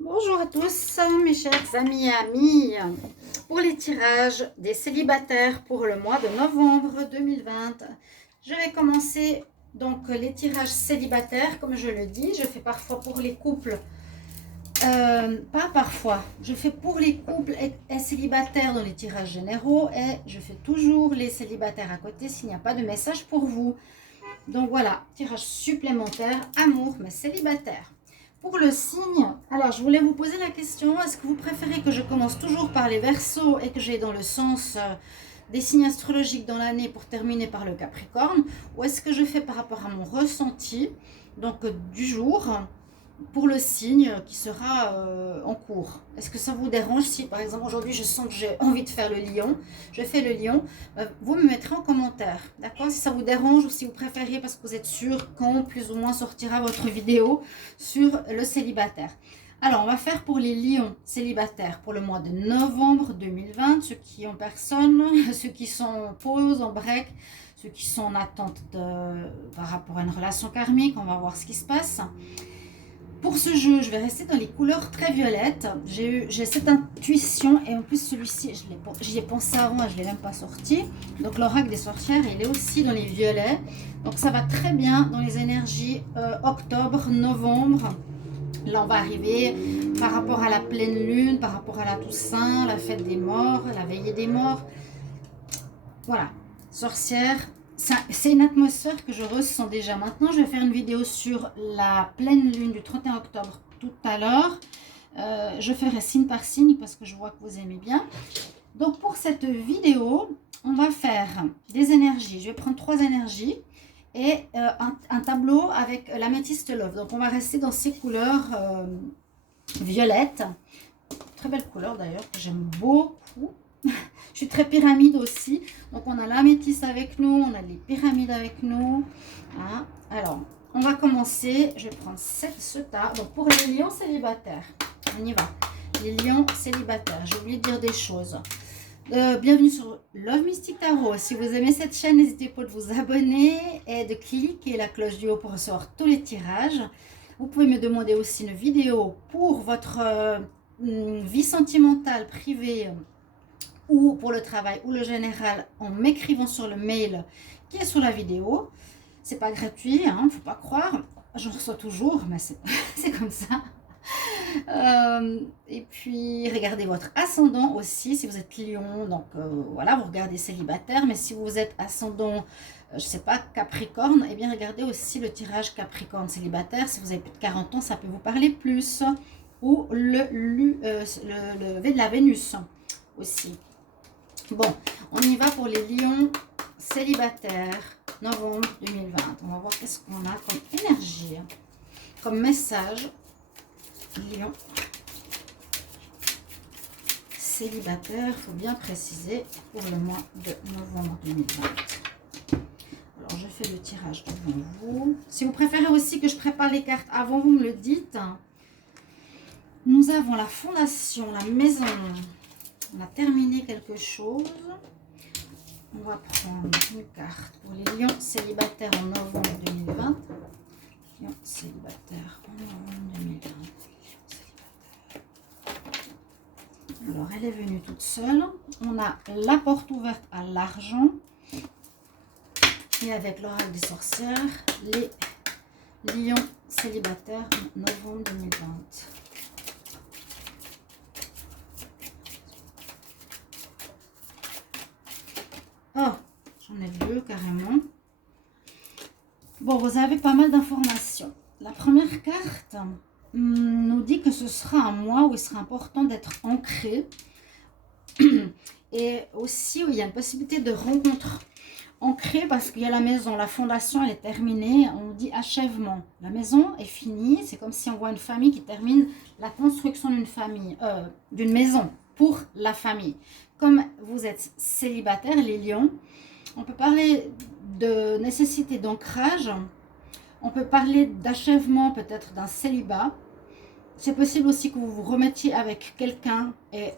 Bonjour à tous, mes chers amis et amis. Pour les tirages des célibataires pour le mois de novembre 2020, je vais commencer donc les tirages célibataires. Comme je le dis, je fais parfois pour les couples, pas parfois, je fais pour les couples et célibataires dans les tirages généraux et je fais toujours les célibataires à côté s'il n'y a pas de message pour vous. Donc voilà, tirage supplémentaire, amour mais célibataire. Pour le signe, alors je voulais vous poser la question, est-ce que vous préférez que je commence toujours par les Verseaux et que j'ai dans le sens des signes astrologiques dans l'année pour terminer par le Capricorne, ou est-ce que je fais par rapport à mon ressenti, donc du jour, pour le signe qui sera en cours? Est-ce que ça vous dérange si par exemple aujourd'hui je sens que j'ai envie de faire le lion, je fais le lion, vous me mettrez en commentaire, d'accord? Si ça vous dérange ou si vous préférez parce que vous êtes sûr quand plus ou moins sortira votre vidéo sur le célibataire. Alors on va faire pour les lions célibataires pour le mois de novembre 2020, ceux qui ont personne, ceux qui sont en pause, en break, ceux qui sont en attente par rapport à une relation karmique, on va voir ce qui se passe. Pour ce jeu, je vais rester dans les couleurs très violettes. J'ai cette intuition et en plus celui-ci, j'y ai pensé avant et je ne l'ai même pas sorti. Donc l'oracle des sorcières, il est aussi dans les violets. Donc ça va très bien dans les énergies octobre, novembre. Là, on va arriver par rapport à la pleine lune, par rapport à la Toussaint, la fête des morts, la veillée des morts. Voilà, sorcière. C'est une atmosphère que je ressens déjà. Maintenant, je vais faire une vidéo sur la pleine lune du 31 octobre tout à l'heure. Je ferai signe par signe parce que je vois que vous aimez bien. Donc, pour cette vidéo, on va faire des énergies. Je vais prendre 3 énergies et un tableau avec l'améthyste love. Donc, on va rester dans ces couleurs violettes. Très belle couleur d'ailleurs, que j'aime beaucoup. Je suis très pyramide aussi. Donc, on a l'améthyste avec nous, on a les pyramides avec nous. Hein. Alors, on va commencer. Je vais prendre ce tas. Donc, pour les lions célibataires, on y va. Les lions célibataires, j'ai oublié de dire des choses. Bienvenue sur Love Mystic Tarot. Si vous aimez cette chaîne, n'hésitez pas de vous abonner et de cliquer la cloche du haut pour recevoir tous les tirages. Vous pouvez me demander aussi une vidéo pour votre vie sentimentale, privée, ou pour le travail ou le général en m'écrivant sur le mail qui est sous la vidéo. C'est pas gratuit, hein, faut pas croire. J'en reçois toujours, mais c'est comme ça. Et puis regardez votre ascendant aussi si vous êtes lion, donc voilà, vous regardez célibataire, mais si vous êtes ascendant je sais pas, Capricorne, et bien regardez aussi le tirage Capricorne célibataire. Si vous avez plus de 40 ans, ça peut vous parler plus, ou le V de la Vénus aussi. Bon, on y va pour les lions célibataires, novembre 2020. On va voir qu'est-ce qu'on a comme énergie, comme message. Lion célibataire, il faut bien préciser, pour le mois de novembre 2020. Alors, je fais le tirage devant vous. Si vous préférez aussi que je prépare les cartes avant, vous me le dites. Nous avons la fondation, la maison. On a terminé quelque chose. On va prendre une carte pour les lions célibataires en novembre 2020. Lions célibataires en novembre 2020. Alors, elle est venue toute seule. On a la porte ouverte à l'argent. Et avec l'oracle des sorcières, les lions célibataires en novembre 2020. Oh, j'en ai deux carrément. Bon, vous avez pas mal d'informations. La première carte nous dit que ce sera un mois où il sera important d'être ancré. Et aussi où il y a une possibilité de rencontre ancrée parce qu'il y a la maison, la fondation elle est terminée, on dit achèvement. La maison est finie, c'est comme si on voit une famille qui termine la construction d'une famille, d'une maison pour la famille. Comme vous êtes célibataire, les lions, on peut parler de nécessité d'ancrage, on peut parler d'achèvement peut-être d'un célibat. C'est possible aussi que vous vous remettiez avec quelqu'un et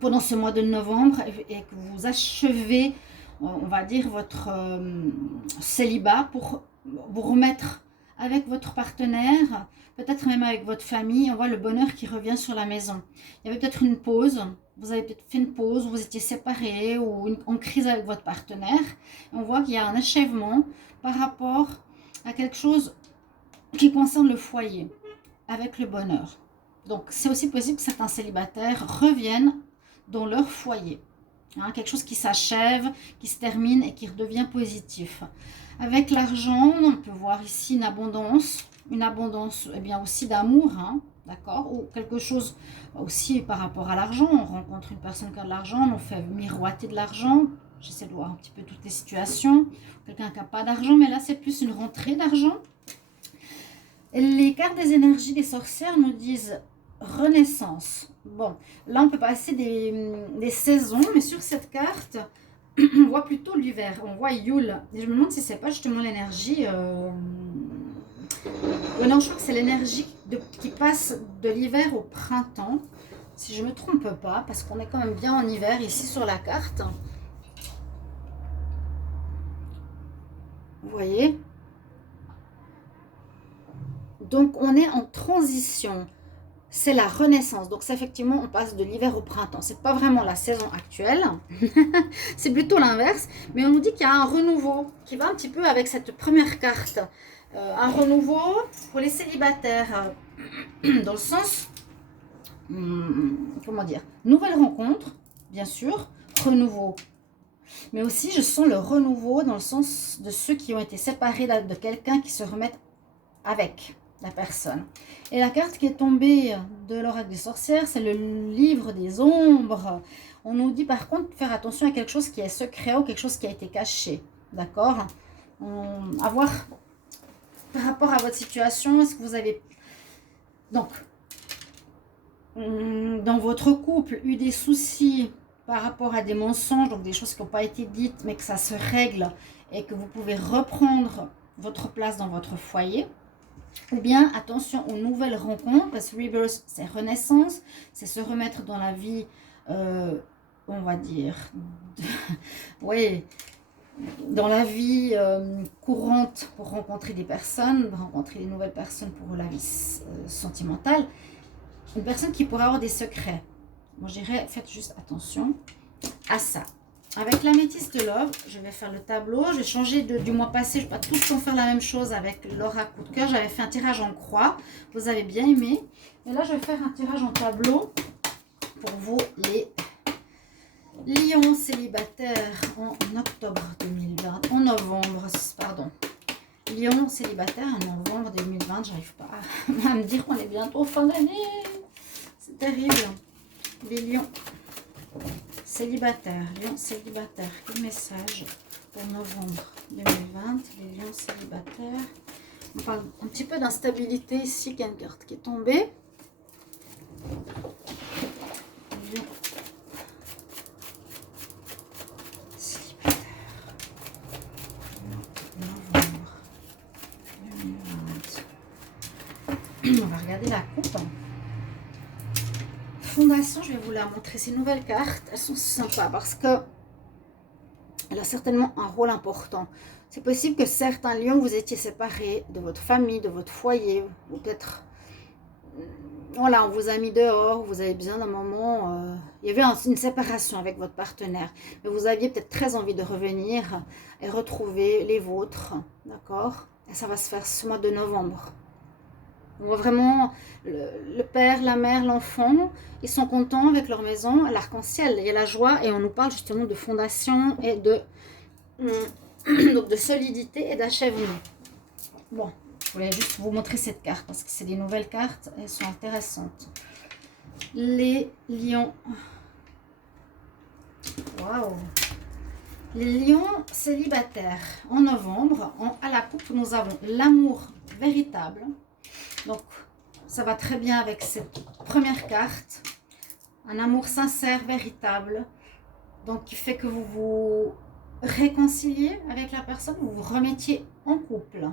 pendant ce mois de novembre et que vous achevez, on va dire, votre célibat pour vous remettre avec votre partenaire, peut-être même avec votre famille. On voit le bonheur qui revient sur la maison. Il y avait peut-être une pause. Vous avez peut-être fait une pause, vous étiez séparés ou en crise avec votre partenaire. On voit qu'il y a un achèvement par rapport à quelque chose qui concerne le foyer, avec le bonheur. Donc, c'est aussi possible que certains célibataires reviennent dans leur foyer. Hein, quelque chose qui s'achève, qui se termine et qui redevient positif. Avec l'argent, on peut voir ici une abondance eh bien aussi d'amour, hein, d'accord, ou quelque chose aussi par rapport à l'argent. On rencontre une personne qui a de l'argent, on fait miroiter de l'argent. J'essaie de voir un petit peu toutes les situations. Quelqu'un qui n'a pas d'argent, mais là c'est plus une rentrée d'argent. Les cartes des énergies des sorcières nous disent renaissance. Bon, là on peut passer des saisons, mais sur cette carte, on voit plutôt l'hiver. On voit Yule. Et je me demande si c'est pas justement l'énergie... non, je crois que c'est l'énergie qui passe de l'hiver au printemps. Si je ne me trompe pas, parce qu'on est quand même bien en hiver ici sur la carte. Vous voyez ? Donc, on est en transition. C'est la renaissance. Donc, c'est effectivement, on passe de l'hiver au printemps. C'est pas vraiment la saison actuelle. C'est plutôt l'inverse. Mais on nous dit qu'il y a un renouveau qui va un petit peu avec cette première carte. Un renouveau pour les célibataires. Dans le sens, comment dire, nouvelle rencontre, bien sûr, renouveau. Mais aussi, je sens le renouveau dans le sens de ceux qui ont été séparés de quelqu'un qui se remettent avec la personne. Et la carte qui est tombée de l'oracle des sorcières, c'est le livre des ombres. On nous dit par contre de faire attention à quelque chose qui est secret ou quelque chose qui a été caché. D'accord ? À voir par rapport à votre situation, est-ce que vous avez donc dans votre couple eu des soucis par rapport à des mensonges, donc des choses qui n'ont pas été dites, mais que ça se règle et que vous pouvez reprendre votre place dans votre foyer. Ou bien, attention aux nouvelles rencontres, parce que Rebirth, c'est renaissance, c'est se remettre dans la vie, on va dire, oui, dans la vie courante pour rencontrer des personnes, rencontrer des nouvelles personnes pour la vie sentimentale. Une personne qui pourrait avoir des secrets. Moi, je dirais, faites juste attention à ça. Avec l'améthyste de Love, je vais faire le tableau. Je vais changer du mois passé. Je ne vais pas tout le temps faire la même chose avec Laura Coup de Cœur. J'avais fait un tirage en croix. Vous avez bien aimé. Et là, je vais faire un tirage en tableau pour vous, les lions célibataires en octobre 2020. En novembre, pardon. Lions célibataires en novembre 2020. J'arrive pas à me dire qu'on est bientôt fin d'année. C'est terrible. Les lions célibataires. Lions célibataires. Quel message pour novembre 2020. Les lions célibataires. On parle un petit peu d'instabilité ici. Il y a une carte qui est tombée. Lions célibataires. Novembre 2020. On va regarder la coupe. Fondation, je vais vous la montrer. Ces nouvelles cartes, elles sont sympas parce que elle a certainement un rôle important. C'est possible que certains lions, vous étiez séparés de votre famille, de votre foyer, ou peut-être, voilà, on vous a mis dehors, vous avez besoin d'un moment, il y avait une séparation avec votre partenaire, mais vous aviez peut-être très envie de revenir et retrouver les vôtres, d'accord? Et ça va se faire ce mois de novembre. On voit vraiment le père, la mère, l'enfant, ils sont contents avec leur maison, l'arc-en-ciel, il y a la joie et on nous parle justement de fondation et de, donc de solidité et d'achèvement. Bon, je voulais juste vous montrer cette carte parce que c'est des nouvelles cartes, elles sont intéressantes. Les lions. Waouh! Les lions célibataires en novembre, à la coupe, nous avons l'amour véritable. Donc, ça va très bien avec cette première carte. Un amour sincère, véritable. Donc, qui fait que vous vous réconciliez avec la personne, vous vous remettiez en couple.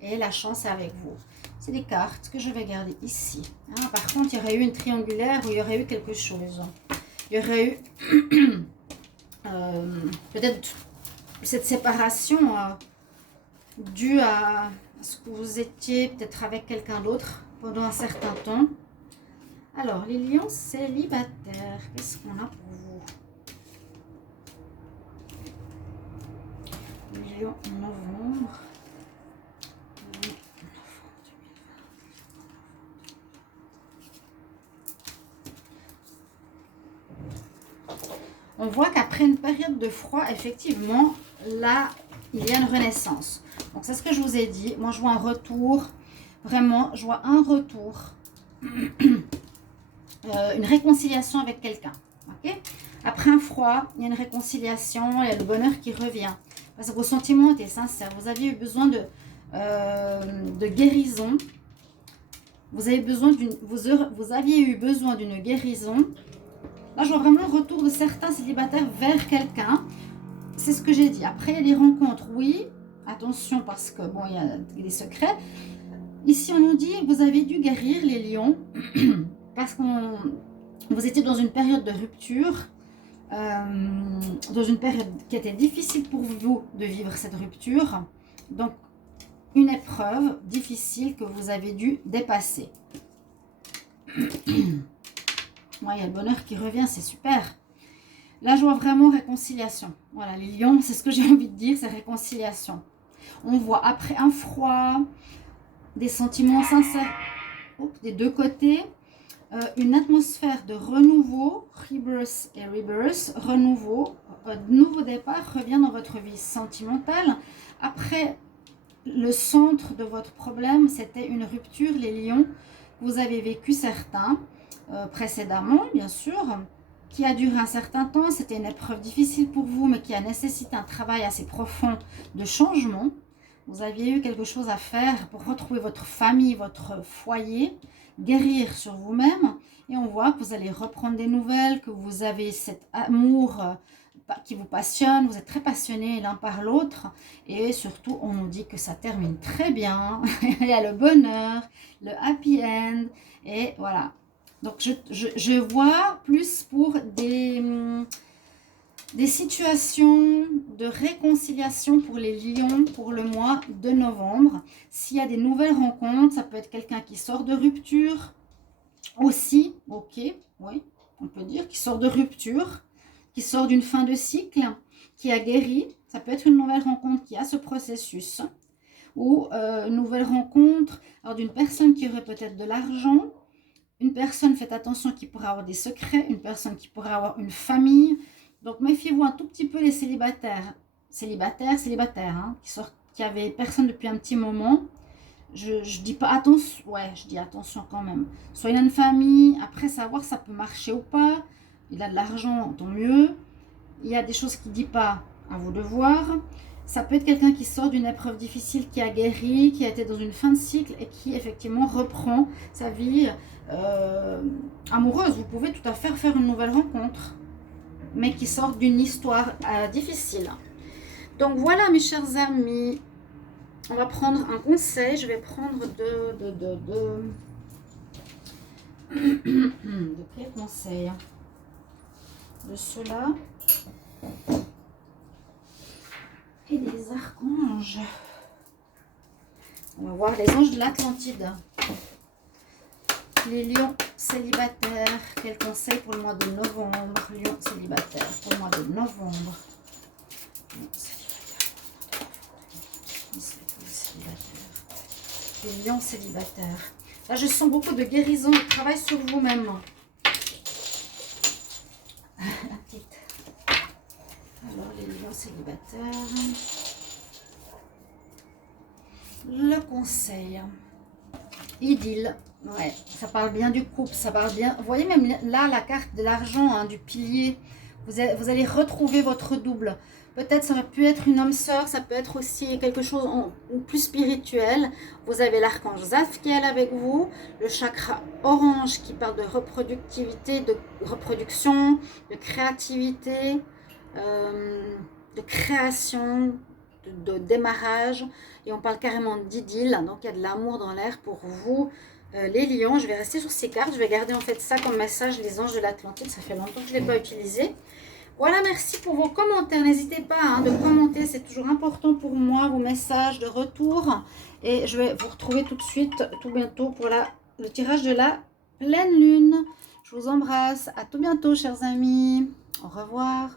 Et la chance est avec vous. C'est des cartes que je vais garder ici. Hein, par contre, il y aurait eu une triangulaire où il y aurait eu quelque chose. Il y aurait eu peut-être cette séparation due à Est-ce que vous étiez peut-être avec quelqu'un d'autre pendant un certain temps? Alors, les lions célibataires, qu'est-ce qu'on a pour vous? Lion en novembre. On voit qu'après une période de froid, effectivement, là, il y a une renaissance. Donc, c'est ce que je vous ai dit. Moi, je vois un retour. Vraiment, je vois un retour. Une réconciliation avec quelqu'un. Okay? Après un froid, il y a une réconciliation, il y a le bonheur qui revient. Parce que vos sentiments étaient sincères. Vous aviez eu besoin de guérison. Vous aviez eu besoin d'une guérison. Là, je vois vraiment le retour de certains célibataires vers quelqu'un. C'est ce que j'ai dit. Après, les rencontres, oui. Attention, parce que, bon, il y a des secrets. Ici, on nous dit, vous avez dû guérir les lions. Parce que vous étiez dans une période de rupture. Dans une période qui était difficile pour vous de vivre cette rupture. Donc, une épreuve difficile que vous avez dû dépasser. Ouais, il y a le bonheur qui revient, c'est super. Là, je vois vraiment réconciliation. Voilà, les lions, c'est ce que j'ai envie de dire, c'est réconciliation. On voit après un froid, des sentiments sincères des deux côtés, une atmosphère de renouveau, rebirth et rebirth, renouveau, nouveau départ revient dans votre vie sentimentale. Après, le centre de votre problème, c'était une rupture, les lions. Vous avez vécu certains précédemment, bien sûr, qui a duré un certain temps. C'était une épreuve difficile pour vous, mais qui a nécessité un travail assez profond de changement. Vous aviez eu quelque chose à faire pour retrouver votre famille, votre foyer, guérir sur vous-même. Et on voit que vous allez reprendre des nouvelles, que vous avez cet amour qui vous passionne. Vous êtes très passionnés l'un par l'autre. Et surtout, on nous dit que ça termine très bien. Il y a le bonheur, le happy end. Et voilà. Donc, je vois plus pour des situations de réconciliation pour les lions pour le mois de novembre. S'il y a des nouvelles rencontres, ça peut être quelqu'un qui sort de rupture aussi. Ok, oui, on peut dire qui sort de rupture, qui sort d'une fin de cycle, qui a guéri. Ça peut être une nouvelle rencontre qui a ce processus. Ou une nouvelle rencontre d'une personne qui aurait peut-être de l'argent. Une personne, faites attention, qui pourrait avoir des secrets. Une personne qui pourrait avoir une famille. Donc, méfiez-vous un tout petit peu les célibataires. Célibataires, hein, qui avaient personne depuis un petit moment. Je dis pas attention. Ouais, je dis attention quand même. Soit il a une famille. Après, savoir ça peut marcher ou pas. Il a de l'argent, tant mieux. Il y a des choses qu'il ne dit pas, à vous de voir. Ça peut être quelqu'un qui sort d'une épreuve difficile, qui a guéri, qui a été dans une fin de cycle et qui effectivement reprend sa vie amoureuse. Vous pouvez tout à fait faire une nouvelle rencontre, mais qui sort d'une histoire difficile. Donc voilà mes chers amis, on va prendre un conseil. Je vais prendre de quel conseil? De cela. Et des archanges. On va voir les anges de l'Atlantide. Les lions célibataires. Quel conseil pour le mois de novembre? Lions célibataires pour le mois de novembre. Les lions célibataires. Là, je sens beaucoup de guérison et de travail sur vous-même. La petite. Alors, les lions célibataires. Le conseil. Idylle. Ouais, ça parle bien du couple. Ça parle bien. Vous voyez même là la carte de l'argent, hein, du pilier. Vous allez retrouver votre double. Peut-être ça aurait pu être une âme-sœur. Ça peut être aussi quelque chose de plus spirituel. Vous avez l'archange Zadkiel avec vous. Le chakra orange qui parle de reproductivité, de reproduction, de créativité. De création, de démarrage, et on parle carrément d'idylle, donc il y a de l'amour dans l'air pour vous, les lions. Je vais rester sur ces cartes, je vais garder en fait ça comme message, les anges de l'Atlantide. Ça fait longtemps que je ne l'ai pas utilisé. Voilà, merci pour vos commentaires. N'hésitez pas de commenter, c'est toujours important pour moi, vos messages de retour. Et je vais vous retrouver tout de suite, tout bientôt, pour le tirage de la pleine lune. Je vous embrasse. À tout bientôt, chers amis. Au revoir.